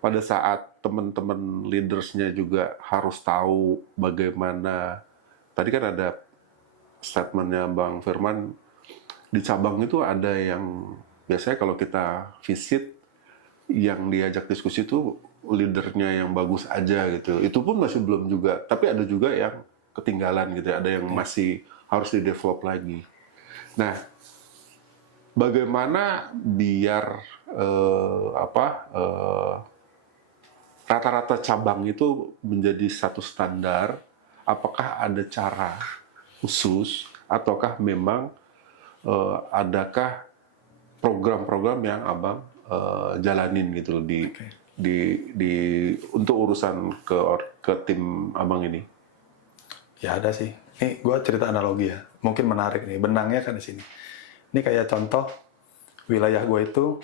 pada saat teman-teman leadersnya juga harus tahu bagaimana, tadi kan ada statementnya Bang Firman, di cabang itu ada yang biasanya kalau kita visit, yang diajak diskusi itu leadernya yang bagus aja gitu. Itu pun masih belum juga, tapi ada juga yang ketinggalan gitu, ada yang masih harus di-develop lagi. Nah, bagaimana biar rata-rata cabang itu menjadi satu standar? Apakah ada cara khusus ataukah memang adakah program-program yang abang jalanin gitu loh di untuk urusan ke tim abang ini? Ya ada sih. Ini gue cerita analogi ya. Mungkin menarik nih. Benangnya kan di sini. Ini kayak contoh wilayah gue itu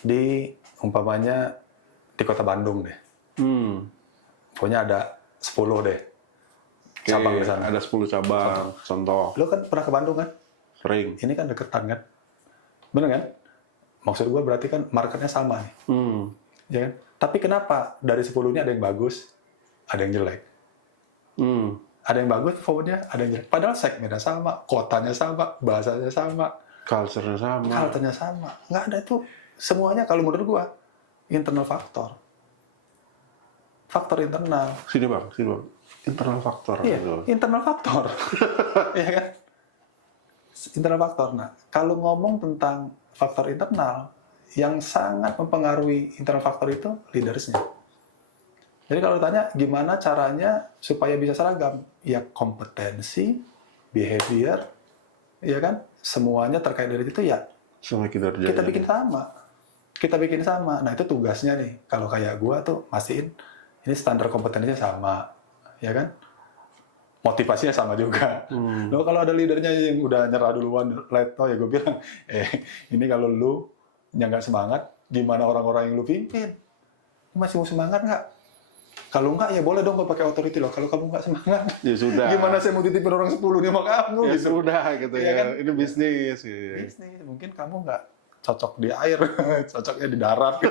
di umpamanya di kota Bandung deh. Pokoknya ada 10 deh cabang di sana. Ada 10 cabang, contoh. Lo kan pernah ke Bandung kan? Sering. Ini kan deketan kan? Bener kan? Maksud gue berarti kan marketnya sama nih. Ya kan? Tapi kenapa dari 10 ini ada yang bagus, ada yang jelek? Ada yang bagus forwardnya, ada yang jelek. Padahal segmennya sama, kotanya sama, bahasanya sama, Culture-nya sama. culture-nya sama. Nggak ada itu. Semuanya kalau menurut gua internal faktor. Faktor internal. Sini bang. Internal faktor. Iya, gitu. internal faktor. Iya kan? Internal faktor. Nah, kalau ngomong tentang faktor internal, yang sangat mempengaruhi internal faktor itu leadersnya. Jadi kalau ditanya gimana caranya supaya bisa seragam, ya kompetensi, behavior, ya kan, semuanya terkait dari itu ya Semua kita bikin sama. Kita bikin sama. Nah itu tugasnya nih. Kalau kayak gua tuh mastiin ini standar kompetensinya sama, ya kan? Motivasinya sama juga. Loh, kalau ada leadernya yang udah nyerah duluan, leto ya gue bilang, ini kalau lu yang nggak semangat, gimana orang-orang yang lu pimpin? Masih mau semangat nggak? Kalau nggak ya boleh dong gue pakai authority loh. Kalau kamu nggak semangat, ya sudah. Gimana saya mau titipin orang 10 nih sama kamu? Ya gitu. sudah gitu Iya ya. kan? Ini bisnis. Bisnis, mungkin kamu nggak cocok di air, cocoknya di darat.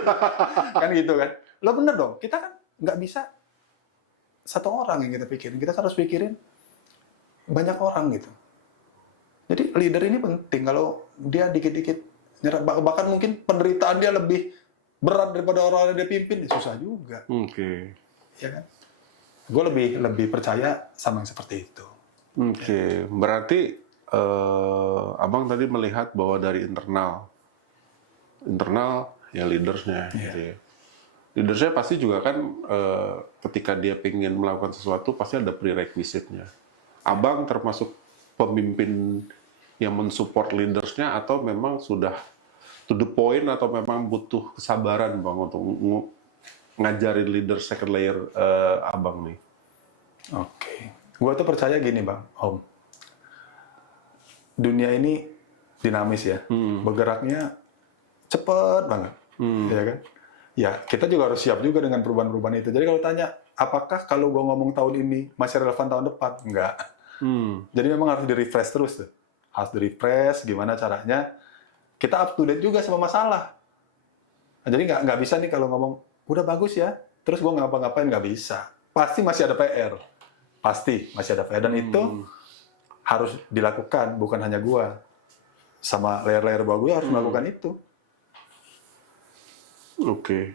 Kan gitu kan? Lo bener dong, kita kan nggak bisa satu orang yang kita pikirin. Kita harus pikirin banyak orang gitu. Jadi leader ini penting. Kalau dia dikit-dikit nyerah, bahkan mungkin penderitaan dia lebih berat daripada orang yang dia pimpin, ya susah juga. Oke. Ya kan? Gue lebih percaya sama yang seperti itu. Oke. Berarti abang tadi melihat bahwa dari internal ya leadersnya. Gitu ya. Leadersnya pasti juga kan ketika dia ingin melakukan sesuatu pasti ada prerequisite-nya. Abang termasuk pemimpin yang mensupport leadersnya atau memang sudah to the point atau memang butuh kesabaran bang untuk ngajarin leader second layer abang nih? Oke. Gue tuh percaya gini bang, Om. Dunia ini dinamis ya, bergeraknya cepet banget, ya kan? Ya kita juga harus siap juga dengan perubahan-perubahan itu. Jadi kalau tanya, apakah kalau gue ngomong tahun ini masih relevan tahun depan? Enggak. Jadi memang harus di-refresh terus tuh. Harus di-refresh, gimana caranya kita up to date juga sama masalah. Nah, jadi nggak bisa nih kalau ngomong, udah bagus ya, terus gue ngapa-ngapain, nggak bisa. Pasti masih ada PR. Pasti masih ada PR. Dan itu harus dilakukan, bukan hanya gue. Sama layer-layer bawah gue harus melakukan itu. Oke.